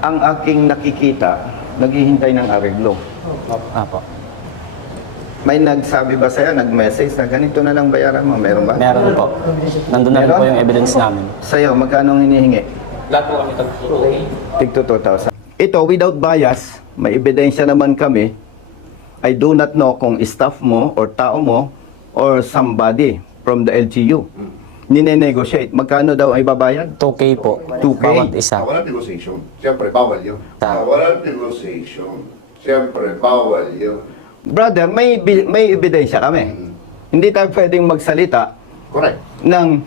ang aking nakikita, naghihintay ng areglo. Apo. May nagsabi ba sa'yo, nag-message na ganito na lang bayaran mo? Meron ba? Meron po. Nandun na rin Meron? po yung evidence namin. Sa'yo, magkano ang hinihingi? Lahat po kami tag-2K. Tigto 2,000. Ito, without bias, may ebidensya naman kami. I do not know kung staff mo or tao mo or somebody from the LGU. Nine-negotiate. Magkano daw ay babayad? 2K po. 2K? Bawat isa. Walang negotiation. Siyempre, bawal yun. Tama. Walang negotiation. Siyempre, bawal yun. Brother, may ebidensya kami. Hindi tayo pwedeng magsalita Correct. ng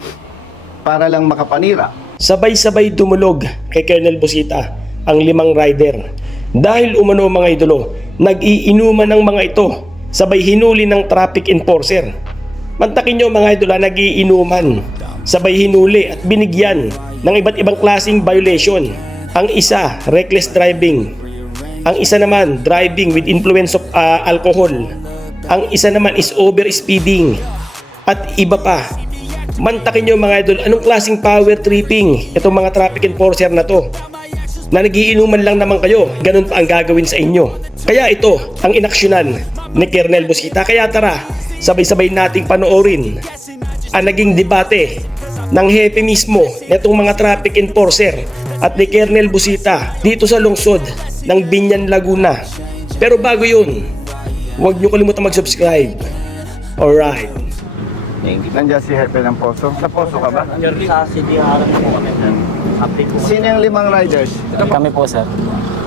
para lang makapanira. Sabay-sabay dumulog kay Colonel Busita ang 5 rider. Dahil umano mga idolo, nag-iinuman ng mga ito, sabay hinuli ng traffic enforcer. Mantakin nyo mga idolo, nag-iinuman, sabay hinuli at binigyan ng iba't ibang klaseng violation. Ang isa, reckless driving. Ang isa naman, driving with influence of alcohol. Ang isa naman is over speeding. At iba pa. Mantakin nyo mga idol, anong klaseng power tripping itong mga traffic enforcer na to? Na nagiinuman lang naman kayo, ganun pa ang gagawin sa inyo. Kaya ito ang inaksyonan ni Colonel Busita. Kaya tara, sabay-sabay nating panoorin ang naging debate ng hepe mismo nitong mga traffic enforcer at ni Colonel Busita dito sa lungsod ng Binyan, Laguna. Pero bago yun, huwag nyo kalimutan mag-subscribe. Alright. Nandiyan si Hepe ng Poso. Sa Poso ka ba? Sa CDR po kami. Update po. Sino yung 5 riders? Kami po, sir.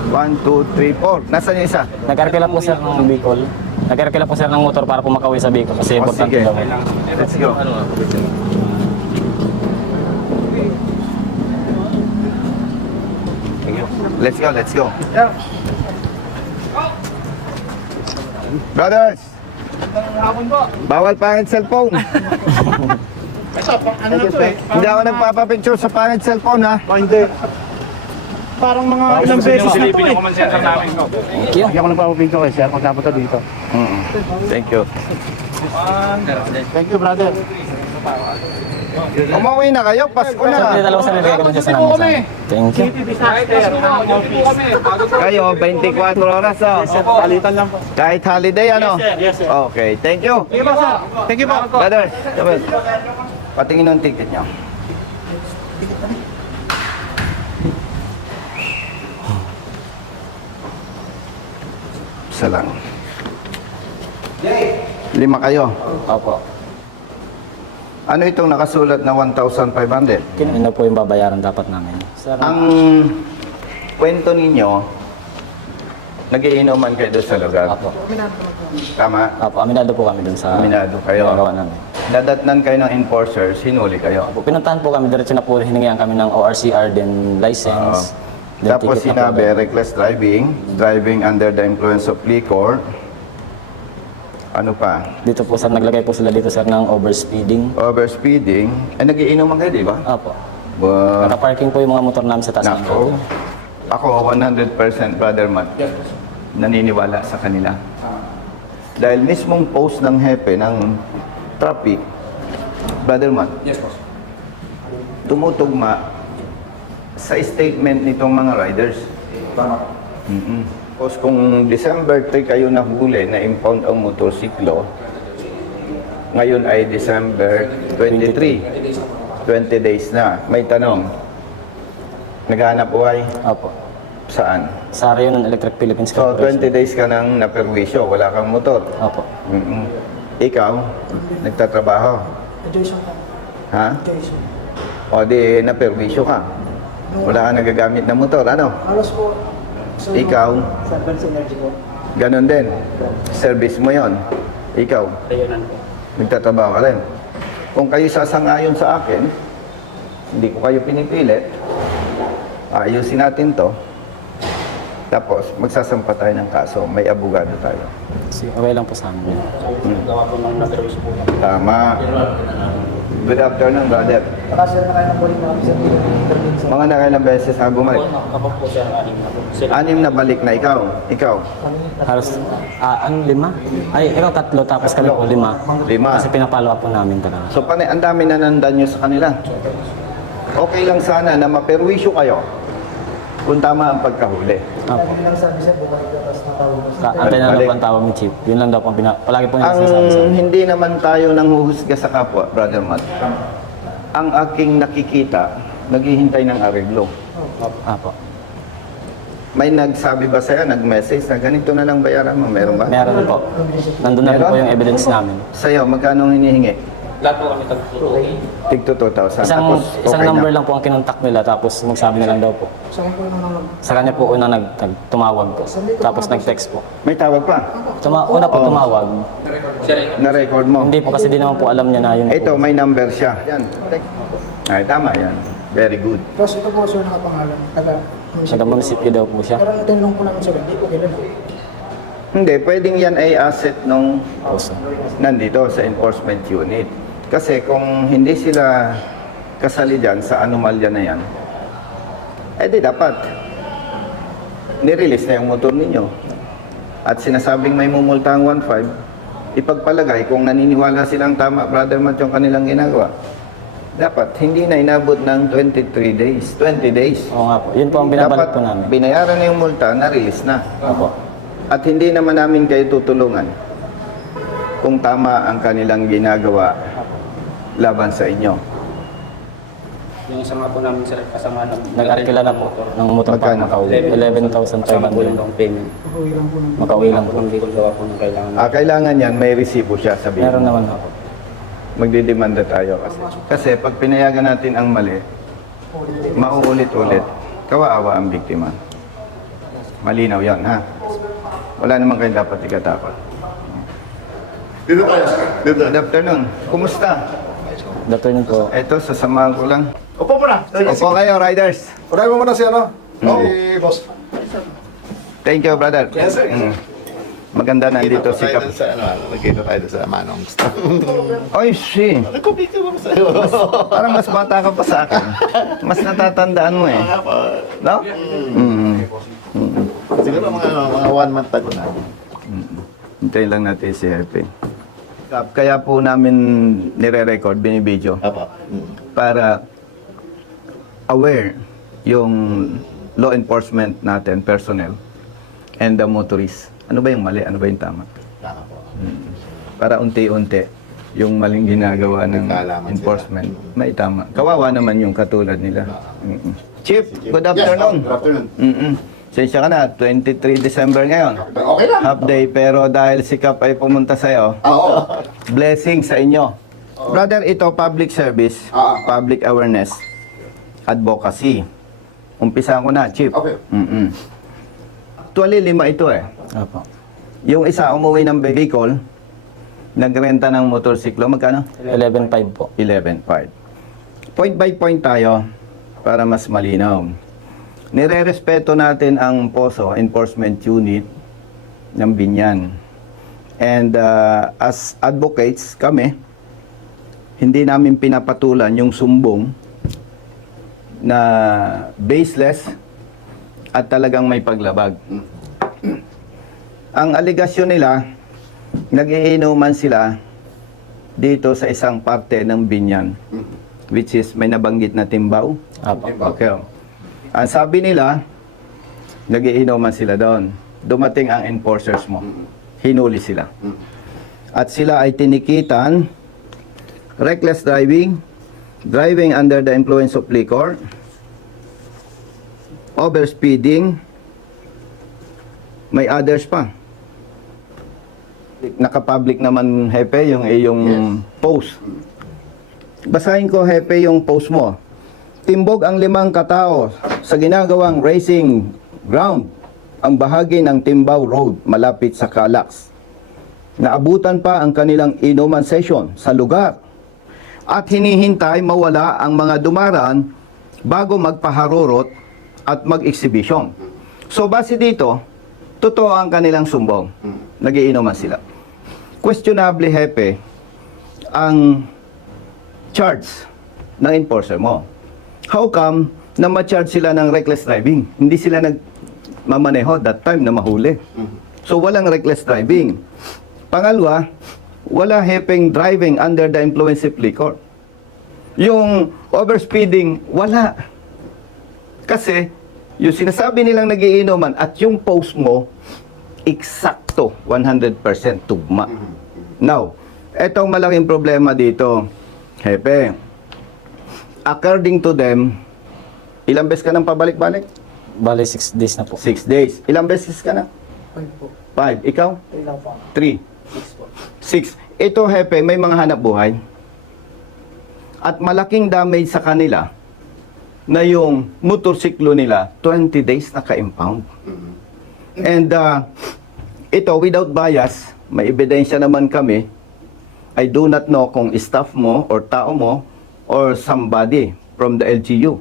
1, 2, 3, 4. Nasaan yung isa? Nag-arkila po, sir, ng Bicol. Nag-arkila po, sir, ng motor para po makauwi sa Bicol. Kasi O, importante sige. daw. Let's go. Let's go, let's go. Brothers! Bawal pangit cellphone. Hindi ako nagpapapicture sa pangit cellphone, ha? Hindi. Parang mga ilang beses na ito eh. Thank you. Hindi ako nagpapapinto kay sir, magkapunta dito. Thank you. Thank you, brother. Umuwi na kayo, Pasko Sir, na. dalawa sa nilagay ko dun sa namin, sir. Thank you. Kayo, 24 oras, oh. Palitan lang po. Kahit holiday, ano? Yes, sir. Okay, thank you. Thank you po, sir. Thank you po. Brother, Joel, patingin ng ticket niyo. Isa lang. 5 kayo. Opo. Ano itong nakasulat na 1,500? Ano po yung babayaran dapat namin? Sir, Ang kwento ninyo, nagiinuman kayo doon sa lugar. Opo. Tama? Opo, aminado po kami dun sa Aminado kayo. ginagawa namin. Dadatnan kayo ng enforcers, hinuli kayo. Opo, pinuntahan po kami, diretso na po, hiningihan kami ng ORCR, then license. then Tapos ticket na po sinabi, agad. reckless driving, driving under the influence of liquor. Ano pa? Dito po, sir, naglagay po sila dito, sir, ng overspeeding. Overspeeding. Nagiinuman kayo, di ba? Opo. But, Naka-parking po yung mga motor namin sa taas ng nako. Ako, 100% brother Matt, naniniwala sa kanila. Dahil mismong post ng hepe ng traffic, brother Matt, Yes, boss. tumutugma sa statement nitong mga riders. Tama. Tapos kung December 3 kayo nahuli na impound ang motorsiklo, ngayon ay December 23. 20 days na. May tanong, naghahanap buhay? Opo. Saan? Sa Rio ng Electric Philippines So, Corporation. 20 days ka nang naperwisyo, wala kang motor. Opo. Ikaw, nagtatrabaho? Ha? O di, naperwisyo ka. Wala kang nagagamit na motor, ano? Halos po. Ikaw, Sa Advance Energy po. ganun din. Service mo yon. Ikaw, nagtatrabaho ka rin. Kung kayo sasangayon sa akin, hindi ko kayo pinipilit, ayusin natin to. Tapos, magsasampa tayo ng kaso. May abogado tayo. Sige, okay lang po sa amin. Gawa po ng na-service po. Tama. Good afternoon, brother. Nakasira na kayo ng balik mga sa interview sa Mga nakailang beses na bumalik. Nakapag po siya ng 6 na po. Sila. 6 na balik na ikaw. Ikaw, Halos, ano, 5? Ay, ikaw 3, tapos kami po 5. 5. Kasi pinapalo up po namin talaga. So, ang dami na nandan nyo sa kanila. Okay lang sana na maperwisyo kayo. kung tama ang pagkahuli. Lagi nilang sabi sir, bumalik ka tapos natawag mo. Antay na lang Balik. po ang tawag ni Chief. Yun lang daw po ang palagi po niya Ang sinasabi sa akin. hindi naman tayo nanghuhusga sa kapwa, Brother Matt. Ang aking nakikita, naghihintay ng areglo. Apo. May nagsabi ba sa'yo, nag-message na ganito na lang bayaran mo? Meron ba? Meron po. Nandun na rin po yung evidence namin. Sa'yo, magkano ang hinihingi? Lahat po kami tagturo. Tigto 2,000. Isang Tapos, isang okay number na. lang po ang kinontak nila tapos magsabi na lang daw po. Sa akin po nang Sa kanya po una tumawag po. Tapos nag-text po. May tawag pa. Una po tumawag. Na-record mo. Hindi po kasi di naman po alam niya na yun po. Ito, may number siya. Yan. Ay, tama yan. Very good. Tapos ito po sir nakapangalan. Taga-munisipyo daw po siya. Pero ang tinanong po namin sir, hindi po kilala. Hindi, pwedeng yan ay asset nung Oso. nandito sa enforcement unit. Kasi kung hindi sila kasali dyan sa anomalya na yan, eh di dapat nirelease na yung motor ninyo. At sinasabing may mumultang 1.5, ipagpalagay kung naniniwala silang tama, Brother Matt, yung kanilang ginagawa. Dapat hindi na inabot ng 23 days, 20 days. Oo nga po. Yun po ang binabalik po namin. Binayaran na yung multa, na-release na. Opo. At hindi naman namin kayo tutulungan kung tama ang kanilang ginagawa laban sa inyo. Yung isa nga po namin sir, kasama ng... Nag-arkila na po ng motor pa Magkano? makauwi. Kasama po yung 11,500. down payment. Uwi lang po namin. Makauwi lang po. Kung hindi ko gawa po ng kailangan. Kailangan yan, may resibo siya, sabihin Meron mo. naman ako. Magdidemanda tayo kasi. Kasi pag pinayagan natin ang mali, mauulit-ulit, kawaawa ang biktima. Malinaw yan, ha? Wala naman kayong dapat ikatakot. Dito tayo, sir. Dito. Good afternoon. Kumusta? Dr. yun po. Eto, sasamahan ko lang. Upo mo na. Opo kayo, riders. Uray mo muna si ano? Si boss. Thank you, brother. Yes, sir. Maganda nandito si Kap. Sa ano, nagkita tayo sa Manong. Oy, si. Nagkupito mo sa'yo. Parang mas bata ka pa sa akin. Mas natatandaan mo eh. No? Siguro mga 1 month ago na. Hintayin lang natin si Hepe. Kaya po namin nire-record, binibideo, Apa. para aware yung law enforcement natin, personnel, and the motorists. Ano ba yung mali? Ano ba yung tama? Tama po. Para unti-unti yung maling ginagawa ng Nagkaalaman enforcement, may tama. Kawawa naman yung katulad nila. Chief, good afternoon. Yes, good afternoon. Sensya ka na, 23 December ngayon. Okay lang. Half day, pero dahil si Kap ay pumunta sa'yo, Oo. blessing sa inyo. Brother, ito public service, public awareness, advocacy. Umpisa ko na, Chief. Okay. Actually, 5 ito eh. Opo. Yung isa umuwi ng vehicle, nagrenta ng motorsiklo, magkano? 11,500 po. 11.5. Point by point tayo para mas malinaw. Nire-respeto natin ang POSO, Enforcement Unit ng Binyan. And as advocates kami, hindi namin pinapatulan yung sumbong na baseless at talagang may paglabag. Ang aligasyon nila, nagiinuman sila dito sa isang parte ng Binyan, which is may nabanggit na Timbaw. Opo. Okay. Ang sabi nila, nagiinuman sila doon. Dumating ang enforcers mo. Hinuli sila. At sila ay tinikitan, reckless driving, driving under the influence of liquor, overspeeding, may others pa. Nakapublic naman, Hepe, yung iyong post. Basahin ko, Hepe, yung post mo. Timbog ang 5 katao sa ginagawang racing ground ang bahagi ng Timbaw Road malapit sa Calax. Naabutan pa ang kanilang inuman session sa lugar at hinihintay mawala ang mga dumaraan bago magpaharurot at mag-exhibition. So base dito, totoo ang kanilang sumbong. Nagiinuman sila. Questionable, Hepe, ang charge ng enforcer mo. How come na ma-charge sila ng reckless driving? Hindi sila nagmamaneho that time na mahuli. So walang reckless driving. Pangalawa, wala hepeng driving under the influence of liquor. Yung overspeeding, wala. Kasi Yung sinasabi nilang nagiinuman at yung post mo, eksakto, 100% tugma. Now, etong malaking problema dito, Hepe, according to them, ilang beses ka nang pabalik-balik? Bali, 6 days na po. 6 days. Ilang beses ka na? 5 po. 5. Ikaw? 3 lang po. 3. 6. Ito, Hepe, may mga hanap buhay. At malaking damage sa kanila na yung motorsiklo nila, 20 days naka-impound. And ito, without bias, may ebidensya naman kami. I do not know kung staff mo or tao mo or somebody from the LGU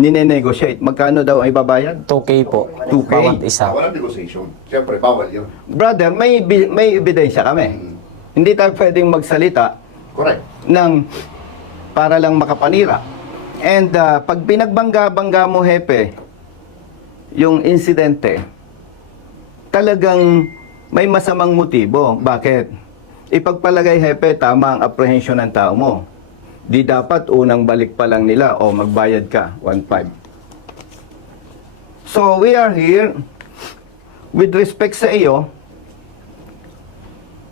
nine-negotiate. Magkano daw ay babayad? 2K po. 2K? Bawat isa. Walang negotiation. Siyempre, bawal yun. Brother, may ebidensya kami. Hindi tayo pwedeng magsalita Correct. ng para lang makapanira. And pag pinagbangga-bangga mo, Hepe, yung insidente, talagang may masamang motibo. Bakit? Ipagpalagay, Hepe, tama ang apprehension ng tao mo. Di dapat unang balik pa lang nila o magbayad ka, 1.5. So, we are here with respect sa iyo.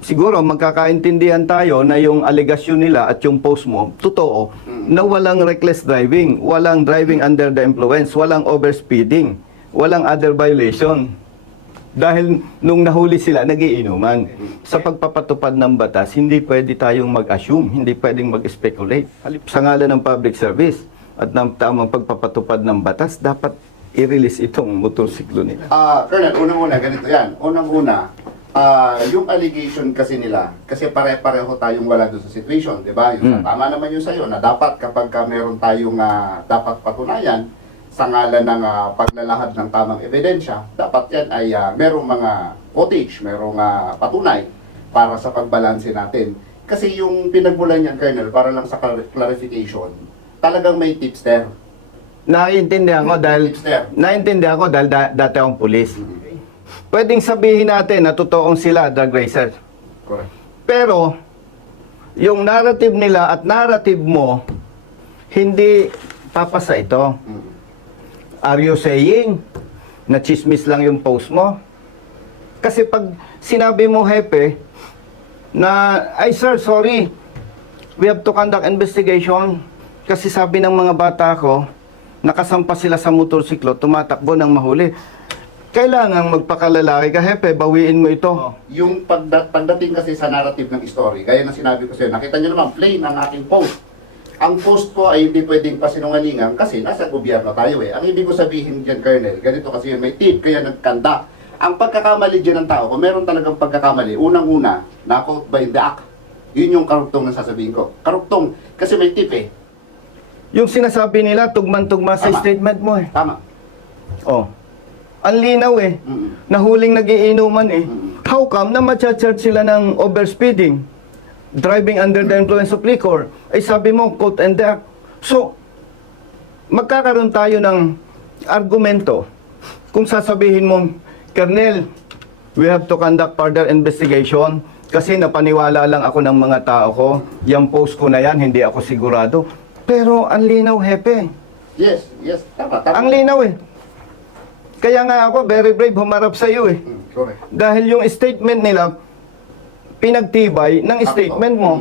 Siguro magkakaintindihan tayo na yung alegasyon nila at yung post mo, totoo, na walang reckless driving, walang driving under the influence, walang overspeeding, walang other violation. Dahil nung nahuli sila, nagiinuman. Sa pagpapatupad ng batas, hindi pwede tayong mag-assume, hindi pwedeng mag-speculate. Sa ngalan ng public service at ng tamang pagpapatupad ng batas, dapat i-release itong motorsiklo nila. Colonel, unang-una, ganito yan. Unang-una, yung allegation kasi nila, kasi pare-pareho tayong wala doon sa situation, di ba? Yung tama naman yung sa'yo, na dapat kapag meron tayong dapat patunayan, sa ngalan ng paglalahad ng tamang ebidensya, dapat yan ay merong mga footage, merong patunay para sa pagbalanse natin. Kasi yung pinagmulan niyan, Colonel, para lang sa clarification, talagang may tipster. Naiintindihan ko dahil dati akong pulis. Pwedeng sabihin natin na totoong sila drug racer. Correct. Pero yung narrative nila at narrative mo hindi papasa ito. Are you saying na chismis lang yung post mo? Kasi pag sinabi mo, Hepe, na, ay sir, sorry, we have to conduct investigation. Kasi sabi ng mga bata ko, nakasampa sila sa motorsiklo, tumatakbo ng mahuli. Kailangan magpakalalaki ka, Hepe, bawiin mo ito. Yung pagdating kasi sa narrative ng story, gaya na sinabi ko sa'yo, nakita nyo naman, plain ang aking post. Ang post ko ay hindi pwedeng pasinungalingan kasi nasa gobyerno tayo eh. Ang ibig ko sabihin dyan, Colonel, ganito kasi yun, may tip, kaya nagkanda. Ang pagkakamali dyan ng tao, kung meron talagang pagkakamali, unang-una, na-quote by the act, yun yung karugtong na sasabihin ko. Karugtong, kasi may tip eh. Yung sinasabi nila, tugman-tugma sa Tama. statement mo eh. Tama. Oh. Ang linaw eh. Nahuling nagiinuman eh. How come na ma-charge sila ng overspeeding? Driving under the influence of liquor. Ay sabi mo, quote and that. So, magkakaroon tayo ng argumento. Kung sasabihin mo, Colonel, we have to conduct further investigation kasi napaniwala lang ako ng mga tao ko. Yung post ko na yan, hindi ako sigurado. Pero ang linaw, Hepe. Yes, tama. Ang linaw eh. Kaya nga ako, very brave, humarap sa iyo eh. Correct. Dahil yung statement nila, pinagtibay ng statement mo.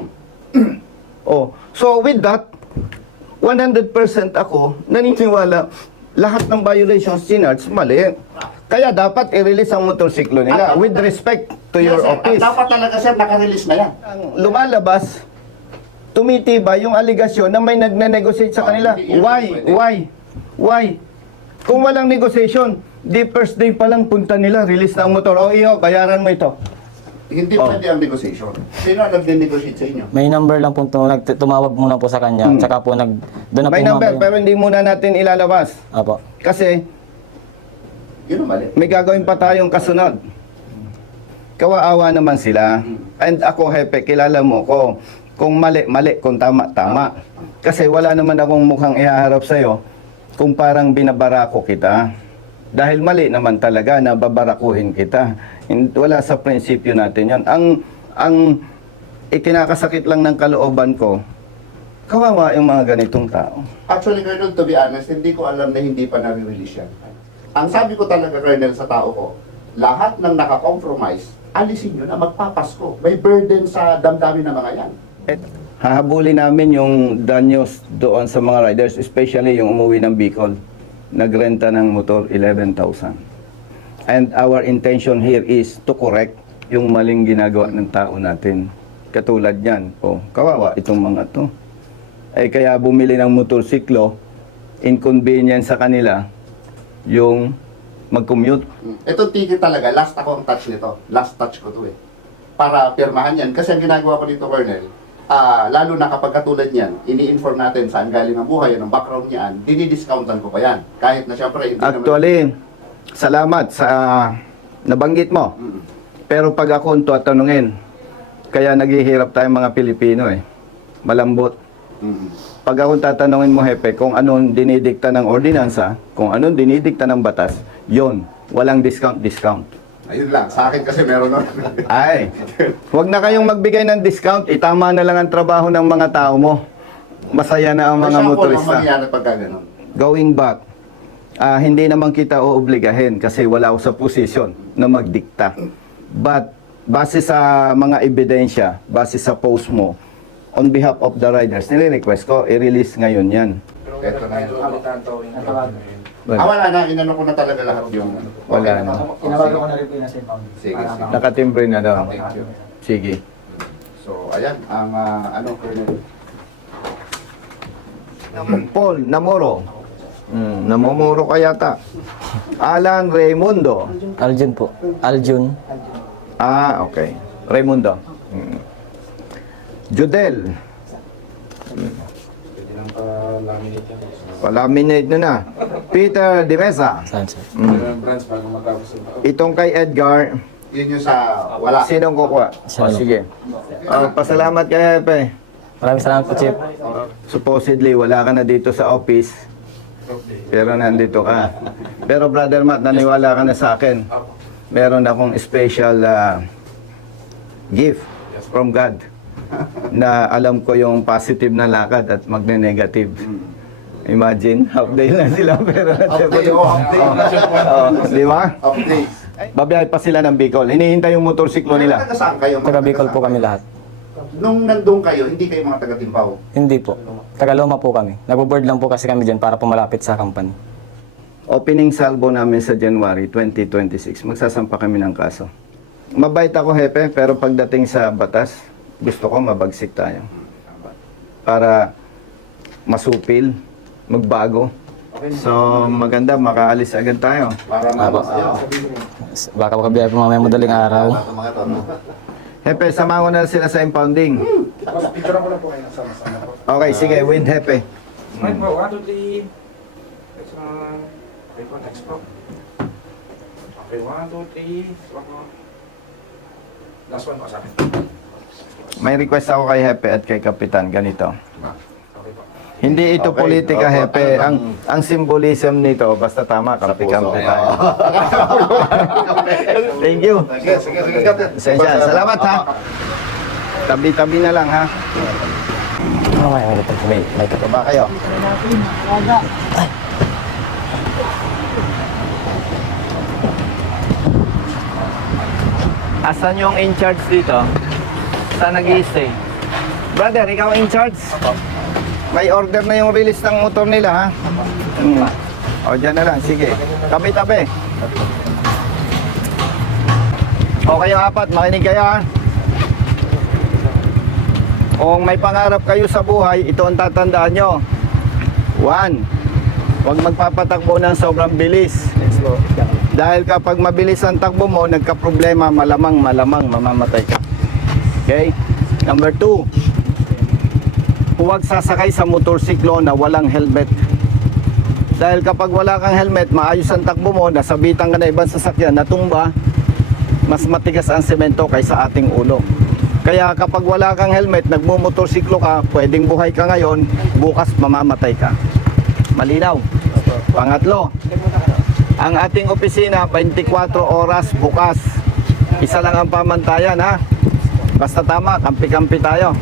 Oh, so with that, 100% ako naniniwala lahat ng violations sinards mali. Kaya dapat i-release ang motorsiklo nila with respect to your Yes, sir. office. Dapat talaga sir, naka-release na yan. Ang lumalabas, tumitibay yung aligasyon na may nagne-negotiate sa kanila. Hindi yan pwede. Why? Kung walang negotiation, the first day pa lang punta nila, release na ang motor. O iyo, bayaran mo ito. Hindi pwede ang negotiation. Sino ang nag-negotiate sa inyo? May number lang po tumawag muna po sa kanya. Tsaka po doon na May po number, umabot pero hindi muna natin ilalabas. Apo. Kasi Yun ang mali. may gagawin pa tayong kasunod. Kawaawa naman sila. And ako, Hepe, kilala mo ko. Kung mali, mali. Kung tama, tama. Kasi wala naman akong mukhang ihaharap sa'yo kung parang binabarako kita. Dahil mali naman talaga na babarakuhin kita. Wala sa prinsipyo natin yan. Ang ikinakasakit lang ng kalooban ko, kawawa yung mga ganitong tao. Actually, Colonel, to be honest, hindi ko alam na hindi pa nare-release yan. Ang sabi ko talaga, Colonel, sa tao ko, lahat ng nakakompromise, alisin nyo na magpapasko. May burden sa damdamin ng mga yan. Hahabulin namin yung danyos doon sa mga riders, especially yung umuwi ng Bicol. Nagrenta ng motor, 11,000. And our intention here is to correct yung maling ginagawa ng tao natin. Katulad yan, kawawa itong mga to. Kaya bumili ng motorsiklo, inconvenience sa kanila yung mag-commute. Itong ticket talaga, last ako ang touch nito. Last touch ko to eh. Para pirmahan yan. Kasi ang ginagawa ko dito, Colonel, lalo na kapag katulad niyan, ini-inform natin saan galing ang buhay, ang background niyan, dinidiscountan ko pa yan. Kahit na syempre, hindi Actually, salamat sa nabanggit mo. Pero pag ako ang tatanungin, kaya naghihirap tayong mga Pilipino eh. Malambot. Pag ako tatanungin mo, Hepe, kung anong dinidikta ng ordinansa, kung anong dinidikta ng batas, yon, walang discount. Ayun lang, sa akin kasi meron nun. Ay, huwag na kayong magbigay ng discount, itama na lang ang trabaho ng mga tao mo. Masaya na ang mga Ang motorista. mangyayari pagka ganun. Going back, hindi naman kita oobligahin kasi wala ako sa posisyon na magdikta. But, base sa mga ebidensya, base sa post mo, on behalf of the riders, nire-request ko, i-release ngayon yan. Ito na yun. Well, Wala na, inano ko na talaga lahat yung... Wala na. Tinawagan ko na rin po yung nasa impound. Sige, sige. Nakatimbre na daw. Thank you. Sige. So, ayan, ang Colonel. Paul Namoro. Namumuro ka yata. Alan Raimundo. Aljun po. Aljun. Okay. Raimundo. Judel. Palaminate na. Peter De Mesa. Saan, sir? Itong kay Edgar. Yun yung sa wala. Sinong kukuha? Sige. Pasalamat kay Hepe. Maraming salamat po, Chief. Supposedly, wala ka na dito sa office. Pero nandito ka. Pero Brother Matt, naniwala ka na sa akin. Meron akong special gift from God na alam ko yung positive na lakad at magne-negative. Imagine, half day lang sila pero di ba? Update. Babiyahe pa sila ng Bicol. Hinihintay yung motorsiklo nila. Taga saan kayo? Taga Bicol po kami lahat. Nung nandun kayo, hindi kayo mga taga-Timpaw. Hindi po. Taga Loma po kami. Nagbo-board lang po kasi kami dyan para pumalapit sa company. Opening salvo namin sa January 2026. Magsasampa kami ng kaso. Mabait ako, Hepe, pero pagdating sa batas, gusto ko mabagsik tayo. Para masupil, magbago. So, maganda, makaalis agad tayo. Para mabasayo. Baka makabiyahe po mamaya madaling araw. Mga to, no? Hepe, sama ko na sila sa impounding. Picture ko lang po kayo sama-sama po. Okay, sige, with Hepe. Right bro, 1, 2, 3. Next one. Okay po, next bro. Okay, 1, 2, 3. Swak mo. Last one po sa akin. May request ako kay Hepe at kay Kapitan, ganito. Okay po. Hindi ito Okay. politika, Opo, Hepe. Ang symbolism nito, basta tama, kampi-kampi tayo. Thank you. Sige, sige, sige, Captain. Pasensya. Salamat, ha. Tabi-tabi na lang, ha. May ito. Baba kayo. Asan yung in charge dito? Saan nag-i-stay? Brother, ikaw in charge? May order na yung release ng motor nila, ha? O, dyan na lang. Sige. Tabi-tabi. O, kayo apat. Makinig kayo, ha? Kung may pangarap kayo sa buhay, ito ang tatandaan nyo. 1. Huwag magpapatakbo ng sobrang bilis. Dahil kapag mabilis ang takbo mo, nagka-problema, malamang mamamatay ka. Okay? Number 2. Huwag sasakay sa motorsiklo na walang helmet. Dahil kapag wala kang helmet, maayos ang takbo mo, nasabitan ka na ibang sasakyan, natumba, mas matigas ang semento kaysa ating ulo. Kaya kapag wala kang helmet, nagmumotorsiklo ka, pwedeng buhay ka ngayon, bukas mamamatay ka. Malinaw. Pangatlo, ang ating opisina, 24 oras bukas. Isa lang ang pamantayan, ha? Basta tama, kampi-kampi tayo.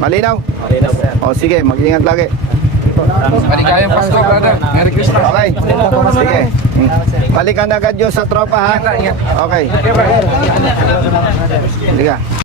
Malinaw? Malinaw, sir. O sige, mag-ingat lagi. Maligayang Pasko, brother. Merry Christmas. Okay. Sige. Balikan agad yun sa tropa, ha? Okay. Sige.